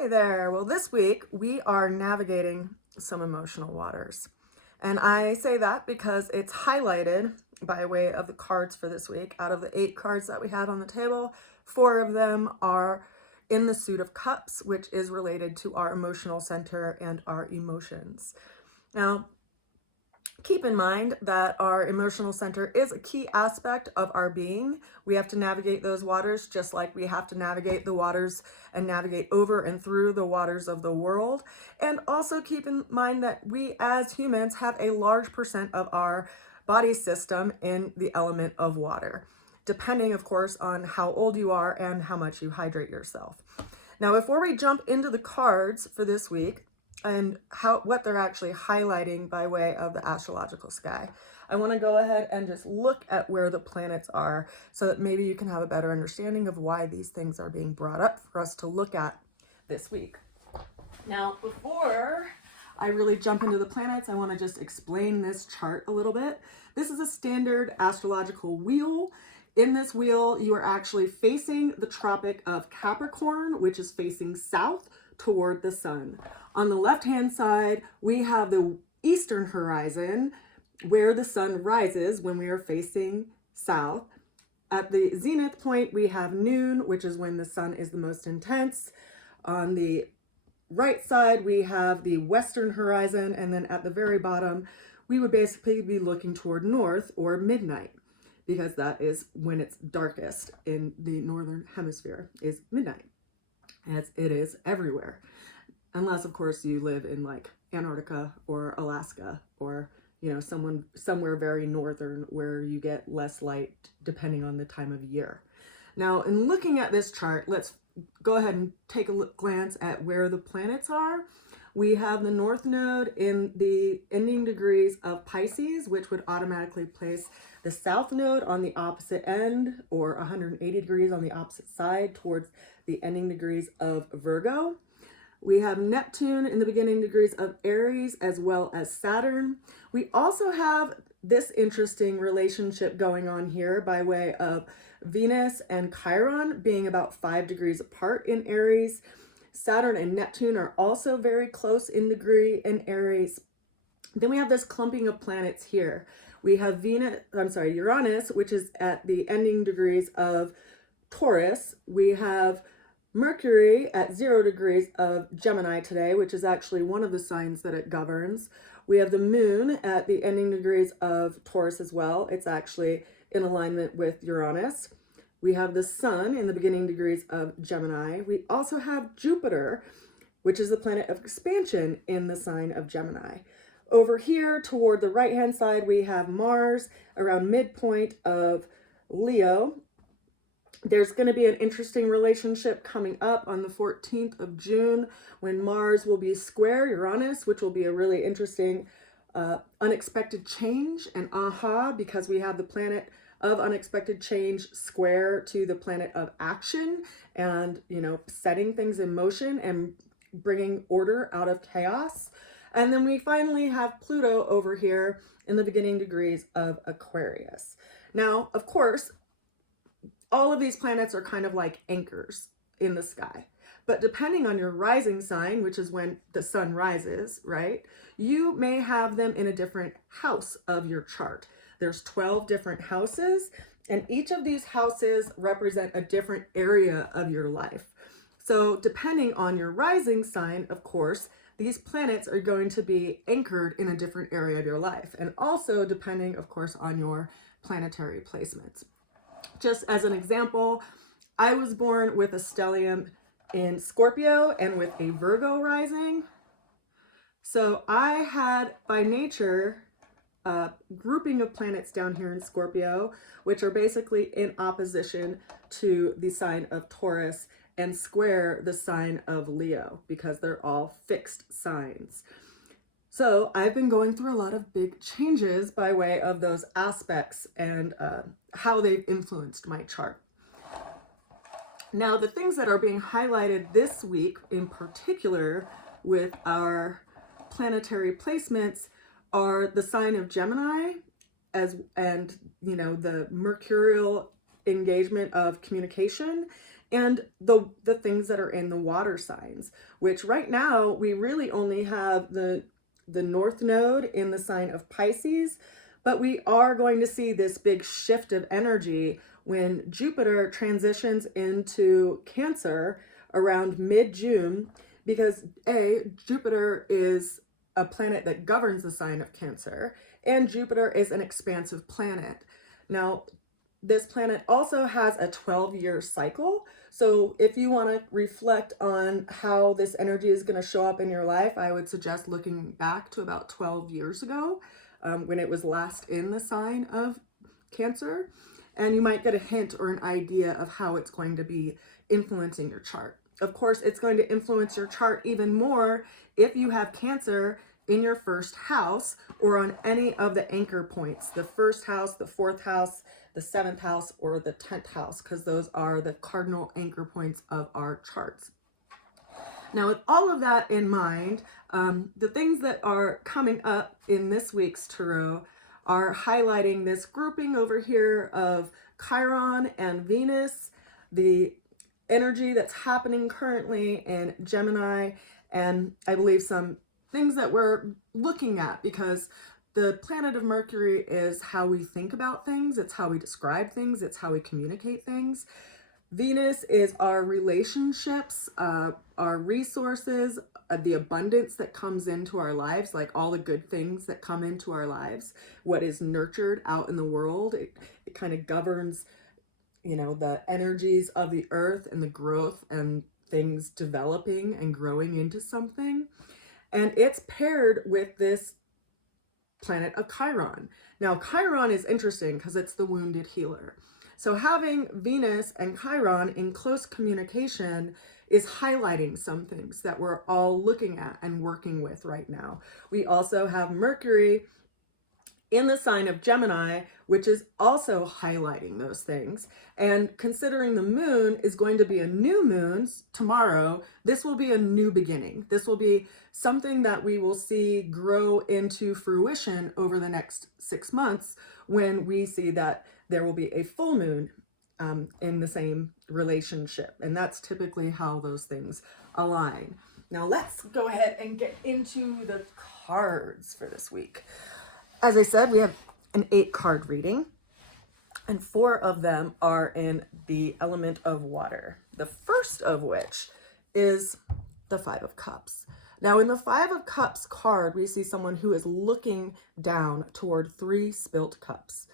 Hey there. Well, this week we are navigating some emotional waters. And I say that because it's highlighted by way of the cards for this week. Out of the 8 cards that we had on the table, 4 of them are in the suit of cups, which is related to our emotional center and our emotions. Now, keep in mind that our emotional center is a key aspect of our being. We have to navigate those waters just like we have to navigate the waters and navigate over and through the waters of the world. And also keep in mind that we as humans have a large percent of our body system in the element of water, depending, of course, on how old you are and how much you hydrate yourself. Now, before we jump into the cards for this week, and what they're actually highlighting by way of the astrological sky, I want to go ahead and just look at where the planets are so that maybe you can have a better understanding of why these things are being brought up for us to look at this week. Now, before I really jump into the planets, I want to just explain this chart a little bit. This is a standard astrological wheel. In this wheel, you are actually facing the Tropic of Capricorn, which is facing south toward the sun. On the left-hand side, we have the eastern horizon where the sun rises when we are facing south. At the zenith point, we have noon, which is when the sun is the most intense. On the right side, we have the western horizon, and then at the very bottom, we would basically be looking toward north or midnight, because that is when it's darkest in the northern hemisphere, is midnight, as it is everywhere. Unless, of course, you live in like Antarctica or Alaska or, somewhere very northern where you get less light depending on the time of year. Now, in looking at this chart, let's go ahead and take a glance at where the planets are. We have the North Node in the ending degrees of Pisces, which would automatically place the South Node on the opposite end, or 180 degrees on the opposite side towards the ending degrees of Virgo. We have Neptune in the beginning degrees of Aries, as well as Saturn. We also have this interesting relationship going on here by way of Venus and Chiron being about 5 degrees apart in Aries. Saturn and Neptune are also very close in degree in Aries. Then we have this clumping of planets here. We have Uranus, which is at the ending degrees of Taurus. We have Mercury at 0 degrees of Gemini today, which is actually one of the signs that it governs. We have the moon at the ending degrees of Taurus as well. It's actually in alignment with Uranus. We have the sun in the beginning degrees of Gemini. We also have Jupiter, which is the planet of expansion in the sign of Gemini. Over here toward the right-hand side, we have Mars around midpoint of Leo. There's going to be an interesting relationship coming up on the 14th of June when Mars will be square Uranus, which will be a really interesting unexpected change and because we have the planet of unexpected change square to the planet of action and, setting things in motion and bringing order out of chaos. And then we finally have Pluto over here in the beginning degrees of Aquarius. Now, of course, all of these planets are kind of like anchors in the sky. But depending on your rising sign, which is when the sun rises, right, you may have them in a different house of your chart. There's 12 different houses, and each of these houses represent a different area of your life. So depending on your rising sign, of course, these planets are going to be anchored in a different area of your life. And also depending, of course, on your planetary placements. Just as an example, I was born with a stellium in Scorpio and with a Virgo rising. So I had, by nature, a grouping of planets down here in Scorpio, which are basically in opposition to the sign of Taurus and square the sign of Leo, because they're all fixed signs. So I've been going through a lot of big changes by way of those aspects and how they've influenced my chart. Now, the things that are being highlighted this week in particular with our planetary placements are the sign of Gemini and the mercurial engagement of communication and the things that are in the water signs, which right now we really only have the North Node in the sign of Pisces, but we are going to see this big shift of energy when Jupiter transitions into Cancer around mid-June, because Jupiter is a planet that governs the sign of Cancer, and Jupiter is an expansive planet. Now, this planet also has a 12-year cycle. So if you want to reflect on how this energy is going to show up in your life, I would suggest looking back to about 12 years ago, when it was last in the sign of Cancer. And you might get a hint or an idea of how it's going to be influencing your chart. Of course, it's going to influence your chart even more if you have Cancer in your first house or on any of the anchor points, the first house, the fourth house, the seventh house, or the 10th house, because those are the cardinal anchor points of our charts. Now, with all of that in mind, the things that are coming up in this week's tarot are highlighting this grouping over here of Chiron and Venus, the energy that's happening currently in Gemini, and I believe some things that we're looking at, because the planet of Mercury is how we think about things, it's how we describe things, it's how we communicate things. Venus is our relationships, our resources, the abundance that comes into our lives, like all the good things that come into our lives, what is nurtured out in the world. It kind of governs, the energies of the earth and the growth and things developing and growing into something. And it's paired with this planet of Chiron. Now, Chiron is interesting because it's the wounded healer. So having Venus and Chiron in close communication is highlighting some things that we're all looking at and working with right now. We also have Mercury in the sign of Gemini, which is also highlighting those things. And considering the moon is going to be a new moon tomorrow, this will be a new beginning. This will be something that we will see grow into fruition over the next 6 months, when we see that there will be a full moon in the same relationship. And that's typically how those things align. Now let's go ahead and get into the cards for this week. As I said, we have an 8-card reading, and 4 of them are in the element of water. The first of which is the 5 of Cups. Now, in the 5 of Cups card, we see someone who is looking down toward 3 spilt cups.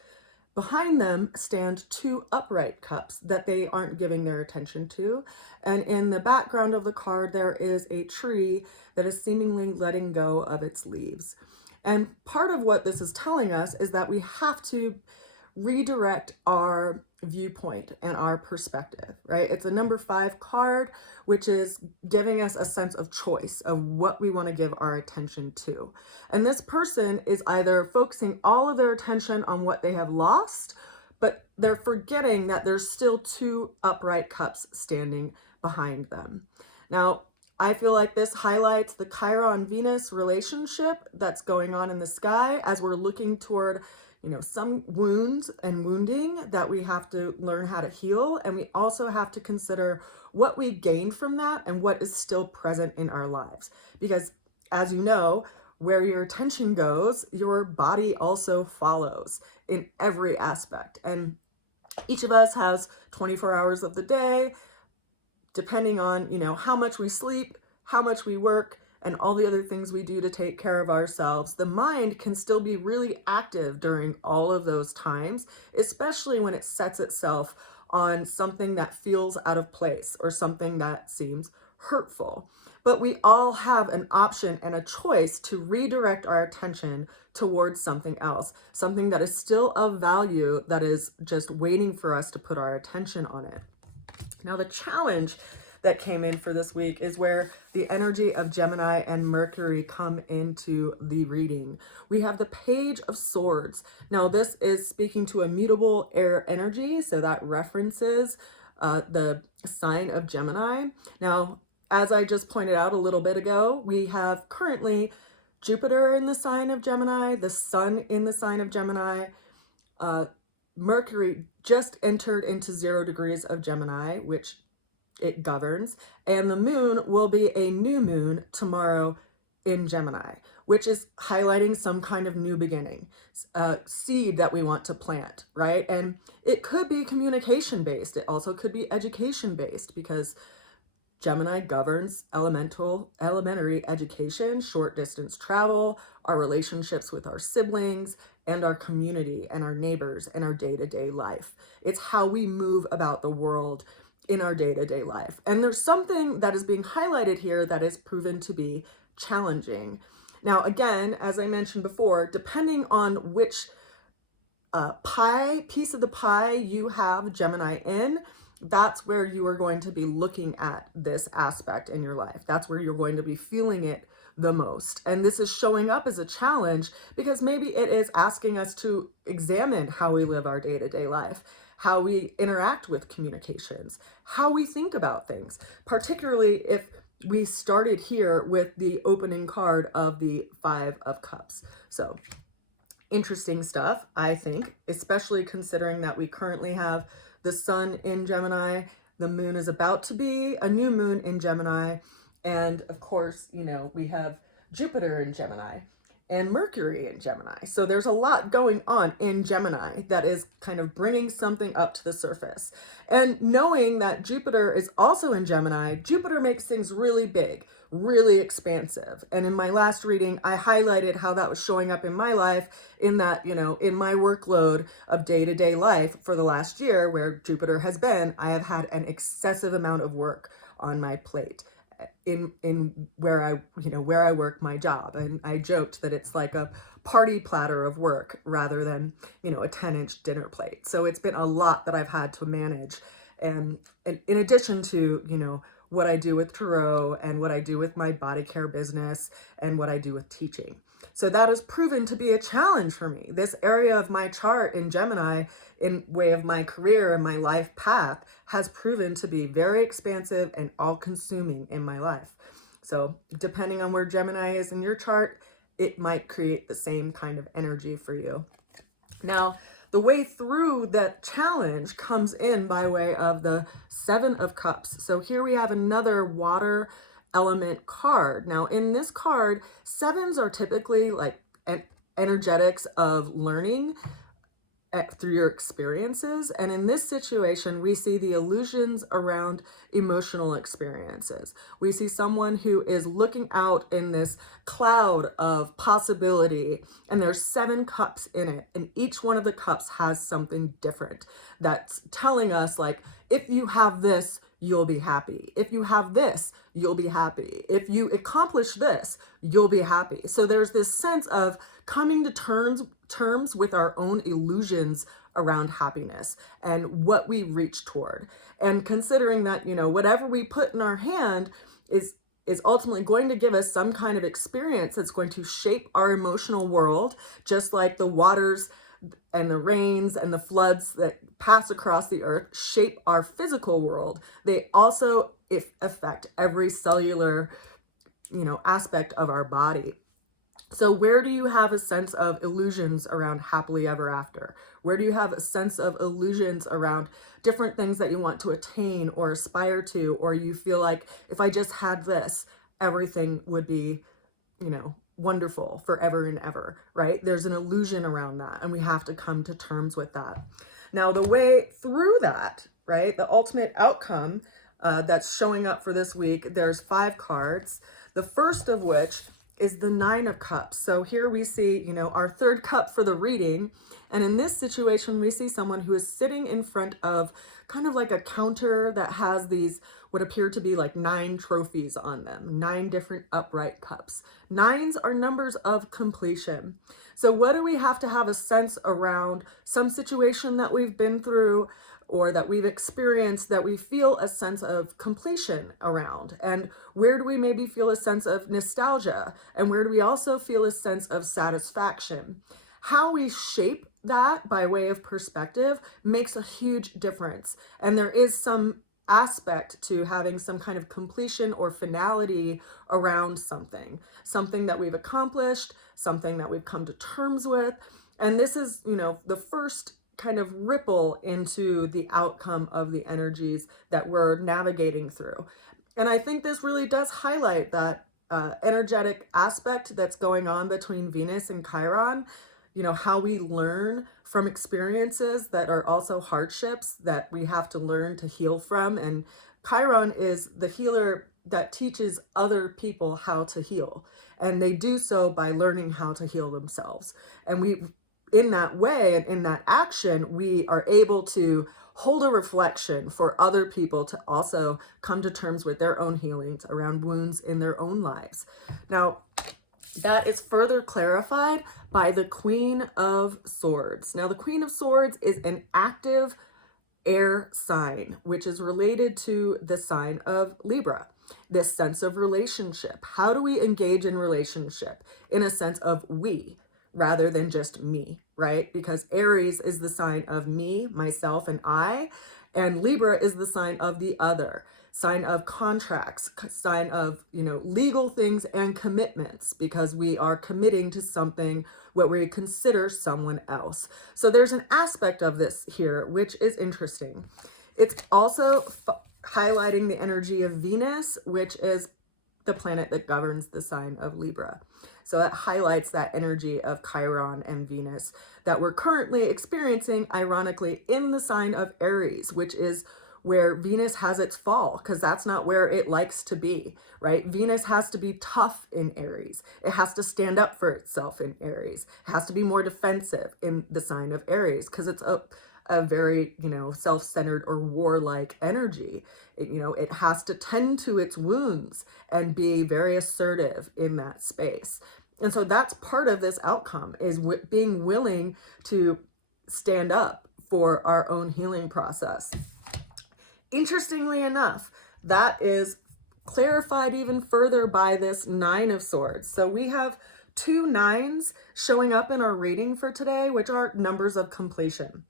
Behind them stand 2 upright cups that they aren't giving their attention to. And in the background of the card, there is a tree that is seemingly letting go of its leaves. And part of what this is telling us is that we have to redirect our viewpoint and our perspective, right? It's a number 5 card, which is giving us a sense of choice of what we want to give our attention to. And this person is either focusing all of their attention on what they have lost, but they're forgetting that there's still 2 upright cups standing behind them. Now, I feel like this highlights the Chiron-Venus relationship that's going on in the sky as we're looking toward, some wounds and wounding that we have to learn how to heal. And we also have to consider what we gained from that and what is still present in our lives. Because as you know, where your attention goes, your body also follows in every aspect. And each of us has 24 hours of the day, depending on, how much we sleep, how much we work, and all the other things we do to take care of ourselves. The mind can still be really active during all of those times, especially when it sets itself on something that feels out of place or something that seems hurtful. But we all have an option and a choice to redirect our attention towards something else, something that is still of value, that is just waiting for us to put our attention on it. Now, the challenge that came in for this week is where the energy of Gemini and Mercury come into the reading. We have the Page of Swords. Now, this is speaking to a mutable air energy, so that references the sign of Gemini. Now, as I just pointed out a little bit ago, we have currently Jupiter in the sign of Gemini, the Sun in the sign of Gemini. Mercury just entered into 0 degrees of Gemini, which it governs, and the moon will be a new moon tomorrow in Gemini, which is highlighting some kind of new beginning, seed that we want to plant, right? And it could be communication based. It also could be education based, because Gemini governs elementary education, short distance travel, our relationships with our siblings, and our community and our neighbors and our day-to-day life. It's how we move about the world in our day-to-day life. And there's something that is being highlighted here that is proven to be challenging. Now, again, as I mentioned before, depending on which piece of the pie you have Gemini in, that's where you are going to be looking at this aspect in your life. That's where you're going to be feeling it the most. And this is showing up as a challenge because maybe it is asking us to examine how we live our day-to-day life, how we interact with communications, how we think about things, particularly if we started here with the opening card of the Five of Cups. So interesting stuff, I think, especially considering that we currently have the sun in Gemini, the moon is about to be a new moon in Gemini, and of course, you know, we have Jupiter in Gemini and Mercury in Gemini. So there's a lot going on in Gemini that is kind of bringing something up to the surface. And knowing that Jupiter is also in Gemini, Jupiter makes things really big, really expansive. And in my last reading, I highlighted how that was showing up in my life, in that, you know, in my workload of day-to-day life for the last year where Jupiter has been, I have had an excessive amount of work on my plate in where I work my job. And I joked that it's like a party platter of work rather than, you know, a 10-inch dinner plate. So it's been a lot that I've had to manage. And in addition to, you know, what I do with Tarot and what I do with my body care business and what I do with teaching. So that has proven to be a challenge for me. This area of my chart in Gemini, in way of my career and my life path, has proven to be very expansive and all-consuming in my life. So depending on where Gemini is in your chart, it might create the same kind of energy for you. Now, the way through that challenge comes in by way of the Seven of Cups. So here we have another water element card. Now, in this card, sevens are typically like energetics of learning through your experiences. And in this situation, we see the illusions around emotional experiences. We see someone who is looking out in this cloud of possibility, and there's 7 cups in it. And each one of the cups has something different that's telling us, like, if you have this, you'll be happy. If you have this, you'll be happy. If you accomplish this, you'll be happy. So there's this sense of coming to terms with our own illusions around happiness and what we reach toward. And considering that, you know, whatever we put in our hand is ultimately going to give us some kind of experience that's going to shape our emotional world, just like the waters and the rains and the floods that pass across the earth shape our physical world. They also affect every cellular, you know, aspect of our body. So where do you have a sense of illusions around happily ever after? Where do you have a sense of illusions around different things that you want to attain or aspire to, or you feel like, if I just had this, everything would be, you know, wonderful forever and ever, right? There's an illusion around that, and we have to come to terms with that. Now, the way through that, right, the ultimate outcome that's showing up for this week, there's 5 cards, the first of which is the 9 of Cups. So here we see, you know, our 3rd cup for the reading. And in this situation, we see someone who is sitting in front of kind of like a counter that has these, what appear to be like 9 trophies on them, 9 different upright cups. 9s are numbers of completion. So what do we have to have a sense around some situation that we've been through or that we've experienced that we feel a sense of completion around? And where do we maybe feel a sense of nostalgia? And where do we also feel a sense of satisfaction? How we shape that by way of perspective makes a huge difference. And there is some aspect to having some kind of completion or finality around something that we've accomplished, something that we've come to terms with. And this is, you know, the first kind of ripple into the outcome of the energies that we're navigating through. And I think this really does highlight that energetic aspect that's going on between Venus and Chiron. You know, how we learn from experiences that are also hardships that we have to learn to heal from. And Chiron is the healer that teaches other people how to heal. And they do so by learning how to heal themselves. And we, in that way and in that action, we are able to hold a reflection for other people to also come to terms with their own healings around wounds in their own lives. Now, that is further clarified by the Queen of Swords. Now, the Queen of Swords is an active air sign, which is related to the sign of Libra. This sense of relationship. How do we engage in relationship? In a sense of we, rather than just me, right? Because Aries is the sign of me, myself, and I, and Libra is the sign of the other, sign of contracts, sign of, you know, legal things and commitments, because we are committing to something, what we consider someone else. So there's an aspect of this here, which is interesting. It's also highlighting the energy of Venus, which is the planet that governs the sign of Libra. So it highlights that energy of Chiron and Venus that we're currently experiencing, ironically, in the sign of Aries, which is where Venus has its fall, because that's not where it likes to be, right? Venus has to be tough in Aries. It has to stand up for itself in Aries. It has to be more defensive in the sign of Aries, because it's a very, you know, self-centered or warlike energy. You know, it has to tend to its wounds and be very assertive in that space. And so that's part of this outcome, is being willing to stand up for our own healing process. Interestingly enough, that is clarified even further by this Nine of Swords. So we have two nines showing up in our reading for today, which are numbers of completion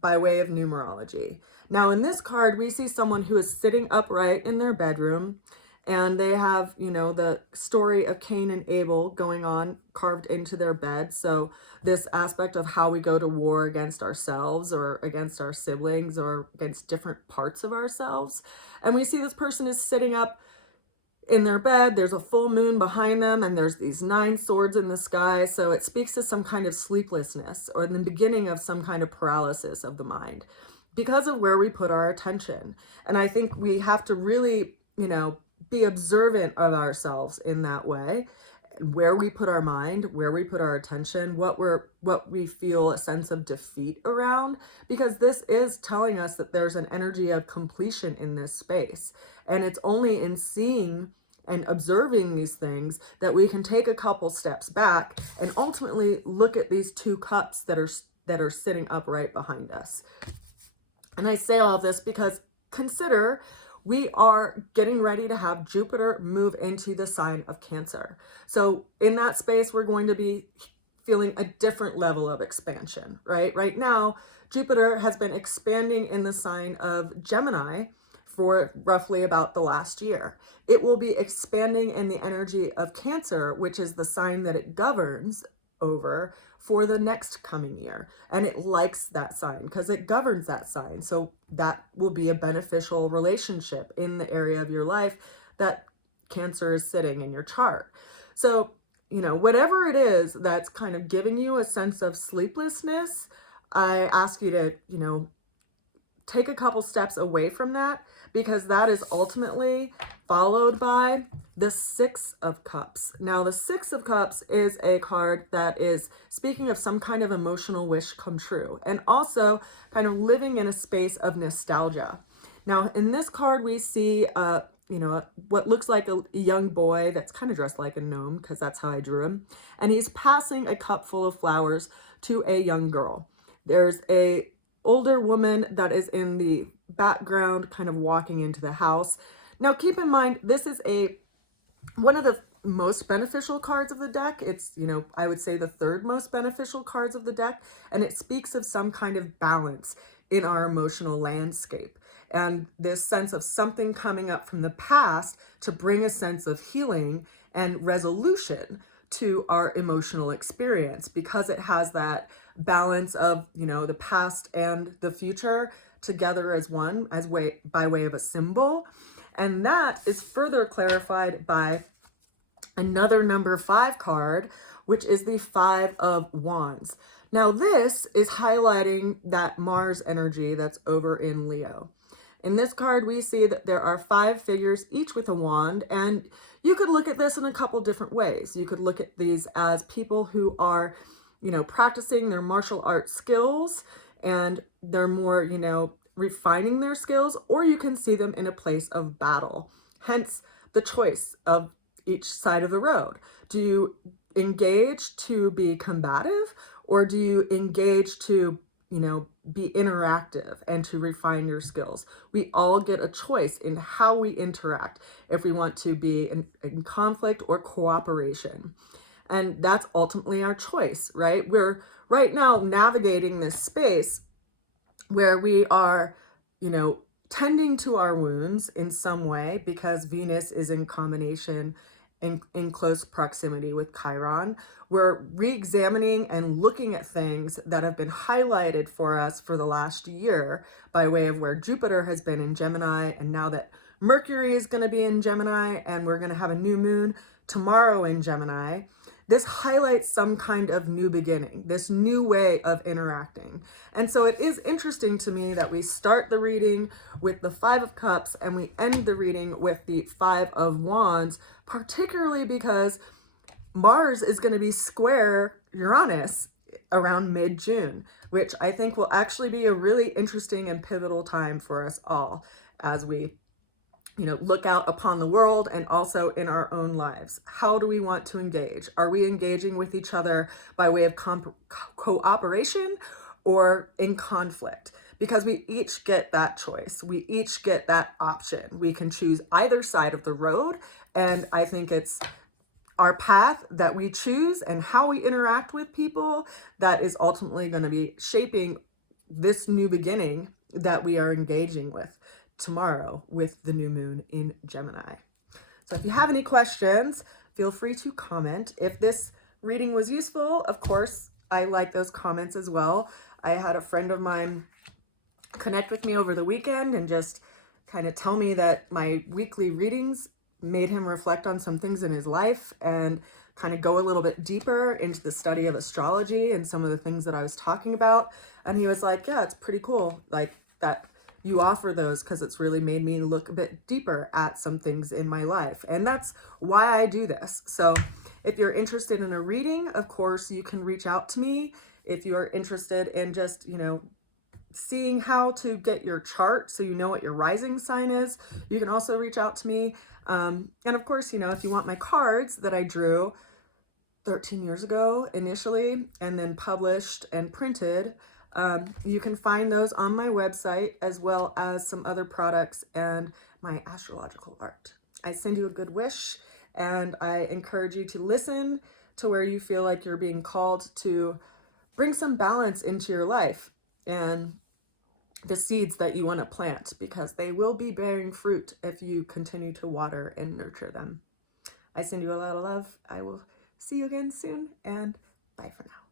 by way of numerology. Now in this card, we see someone who is sitting upright in their bedroom, and they have, you know, the story of Cain and Abel going on carved into their bed. So this aspect of how we go to war against ourselves or against our siblings or against different parts of ourselves. And we see this person is sitting up in their bed. There's a full moon behind them, and there's these 9 swords in the sky. So it speaks to some kind of sleeplessness or the beginning of some kind of paralysis of the mind because of where we put our attention. And I think we have to really, you know, be observant of ourselves in that way, where we put our mind, where we put our attention, what we feel a sense of defeat around, because this is telling us that there's an energy of completion in this space. And it's only in seeing and observing these things that we can take a couple steps back and ultimately look at these 2 cups that are sitting upright behind us. And I say all of this because consider we are getting ready to have Jupiter move into the sign of Cancer. So in that space, we're going to be feeling a different level of expansion, right? Right now, Jupiter has been expanding in the sign of Gemini for roughly about the last year. It will be expanding in the energy of Cancer, which is the sign that it governs over, for the next coming year. And it likes that sign because it governs that sign. So that will be a beneficial relationship in the area of your life that Cancer is sitting in your chart. So, you know, whatever it is that's kind of giving you a sense of sleeplessness, I ask you to, you know, take a couple steps away from that, because that is ultimately followed by the 6 of Cups. Now, the 6 of Cups is a card that is speaking of some kind of emotional wish come true, and also kind of living in a space of nostalgia. Now, in this card, we see, you know, what looks like a young boy that's kind of dressed like a gnome, because that's how I drew him. And he's passing a cup full of flowers to a young girl. There's a older woman that is in the background kind of walking into the house. Now keep in mind, this is one of the most beneficial cards of the deck. It's, you know, I would say the 3rd most beneficial cards of the deck, and it speaks of some kind of balance in our emotional landscape and this sense of something coming up from the past to bring a sense of healing and resolution to our emotional experience, because it has that balance of, the past and the future together as one, by way of a symbol. And that is further clarified by another number 5 card, which is the 5 of Wands. Now this is highlighting that Mars energy that's over in Leo. In this card, we see that there are 5 figures, each with a wand, and you could look at this in a couple different ways. You could look at these as people who are, practicing their martial arts skills, and they're more, refining their skills, or you can see them in a place of battle. Hence the choice of each side of the road. Do you engage to be combative, or do you engage to, be interactive and to refine your skills? We all get a choice in how we interact, if we want to be in conflict or cooperation. And that's ultimately our choice, right? We're right now navigating this space where we are, tending to our wounds in some way, because Venus is in combination in close proximity with Chiron. We're re-examining and looking at things that have been highlighted for us for the last year, by way of where Jupiter has been in Gemini, and now that Mercury is going to be in Gemini, and we're going to have a new moon tomorrow in Gemini. This highlights some kind of new beginning, this new way of interacting. And so it is interesting to me that we start the reading with the 5 of Cups and we end the reading with the 5 of Wands, particularly because Mars is going to be square Uranus around mid-June, which I think will actually be a really interesting and pivotal time for us all as we look out upon the world and also in our own lives. How do we want to engage? Are we engaging with each other by way of cooperation or in conflict? Because we each get that choice. We each get that option. We can choose either side of the road. And I think it's our path that we choose and how we interact with people that is ultimately going to be shaping this new beginning that we are engaging with tomorrow with the new moon in Gemini. So if you have any questions, feel free to comment. If this reading was useful, of course, I like those comments as well. I had a friend of mine connect with me over the weekend and just kind of tell me that my weekly readings made him reflect on some things in his life and kind of go a little bit deeper into the study of astrology and some of the things that I was talking about. And he was like, yeah, it's pretty cool, like that you offer those, because it's really made me look a bit deeper at some things in my life. And that's why I do this. So if you're interested in a reading, of course, you can reach out to me. If you are interested in just, seeing how to get your chart so you know what your rising sign is, you can also reach out to me. And of course, if you want my cards that I drew 13 years ago initially, and then published and printed, you can find those on my website, as well as some other products and my astrological art. I send you a good wish, and I encourage you to listen to where you feel like you're being called to bring some balance into your life and the seeds that you want to plant, because they will be bearing fruit if you continue to water and nurture them. I send you a lot of love. I will see you again soon, and bye for now.